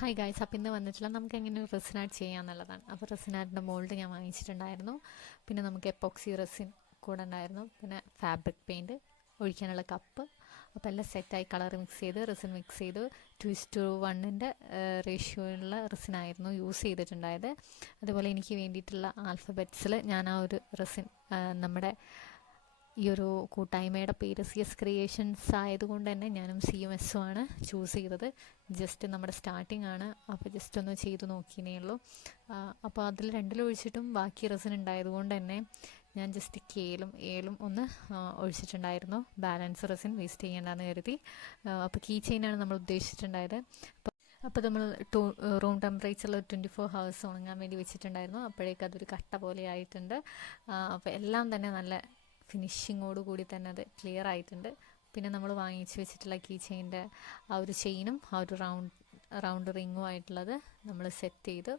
Hi guys, അപ്പം ഇന്ന് വന്നിട്ടുള്ള നമുക്ക് എങ്ങനെ റെസിൻ ആർട്ട് ചെയ്യാമെന്നുള്ളതാണ്. അപ്പോൾ റെസിൻ ആർട്ടിൻ്റെ മോൾഡ് ഞാൻ വാങ്ങിച്ചിട്ടുണ്ടായിരുന്നു. പിന്നെ നമുക്ക് എപ്പോക്സി റെസിൻ കൂടെ ഉണ്ടായിരുന്നു. പിന്നെ ഫാബ്രിക് പെയിൻറ്റ്, ഒഴിക്കാനുള്ള കപ്പ്. അപ്പോൾ എല്ലാം സെറ്റായി കളർ മിക്സ് ചെയ്ത് റെസിൻ മിക്സ് ചെയ്ത് 2:1 റേഷ്യോയുള്ള റെസിനായിരുന്നു യൂസ് ചെയ്തിട്ടുണ്ടായത്. അതുപോലെ എനിക്ക് വേണ്ടിയിട്ടുള്ള ആൽഫബറ്റ്സിൽ ഞാൻ ആ ഒരു റെസിൻ നമ്മുടെ ഈ ഒരു കൂട്ടായ്മയുടെ പേര് CS ക്രിയേഷൻസ് ആയതുകൊണ്ട് തന്നെ ഞാനും CMS ആണ് ചൂസ് ചെയ്തത്. ജസ്റ്റ് നമ്മുടെ സ്റ്റാർട്ടിംഗ് ആണ്, അപ്പോൾ ജസ്റ്റ് ഒന്ന് ചെയ്ത് നോക്കിയേ ഉള്ളൂ. അപ്പോൾ അതിൽ രണ്ടിലും ഒഴിച്ചിട്ടും ബാക്കി റെസിൻ ഉണ്ടായതുകൊണ്ട് തന്നെ ഞാൻ ജസ്റ്റ് കെയിലും ഏലും ഒന്ന് ഒഴിച്ചിട്ടുണ്ടായിരുന്നു. ബാലൻസ് റെസിൻ വേസ്റ്റ് ചെയ്യേണ്ടെന്ന് കരുതി. അപ്പോൾ കീ ചെയിനാണ് നമ്മൾ ഉദ്ദേശിച്ചിട്ടുണ്ടായത്. അപ്പോൾ നമ്മൾ റൂം ടെമ്പറേച്ചറിൽ 24 hours ഉണങ്ങാൻ വേണ്ടി വെച്ചിട്ടുണ്ടായിരുന്നു. അപ്പോഴേക്കും അതൊരു കട്ട പോലെ ആയിട്ടുണ്ട്. അപ്പോൾ എല്ലാം തന്നെ നല്ല ഫിനിഷിങ്ങോട് കൂടി തന്നെ അത് ക്ലിയർ ആയിട്ടുണ്ട്. പിന്നെ നമ്മൾ വാങ്ങിച്ച് വെച്ചിട്ടുള്ള കീ ചെയിൻ്റെ ആ ഒരു ചെയിനും ആ ഒരു റൗണ്ട് റിങ്ങും ആയിട്ടുള്ളത് നമ്മൾ സെറ്റ് ചെയ്ത്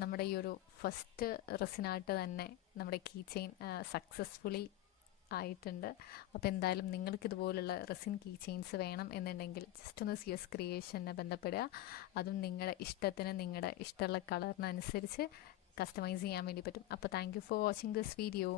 നമ്മുടെ ഈ ഒരു ഫസ്റ്റ് റെസിനായിട്ട് തന്നെ നമ്മുടെ കീ ചെയിൻ സക്സസ്ഫുള്ളി ആയിട്ടുണ്ട്. അപ്പോൾ എന്തായാലും നിങ്ങൾക്ക് ഇതുപോലുള്ള റെസിൻ കീ ചെയിൻസ് വേണം എന്നുണ്ടെങ്കിൽ ജസ്റ്റ് ഒന്ന് CS ക്രിയേഷനെ ബന്ധപ്പെടുക. അതും നിങ്ങളുടെ ഇഷ്ടത്തിന് നിങ്ങളുടെ ഇഷ്ടമുള്ള കളറിനനുസരിച്ച് കസ്റ്റമൈസ് ചെയ്യാൻ വേണ്ടി പറ്റും. അപ്പോൾ thank you for watching this video.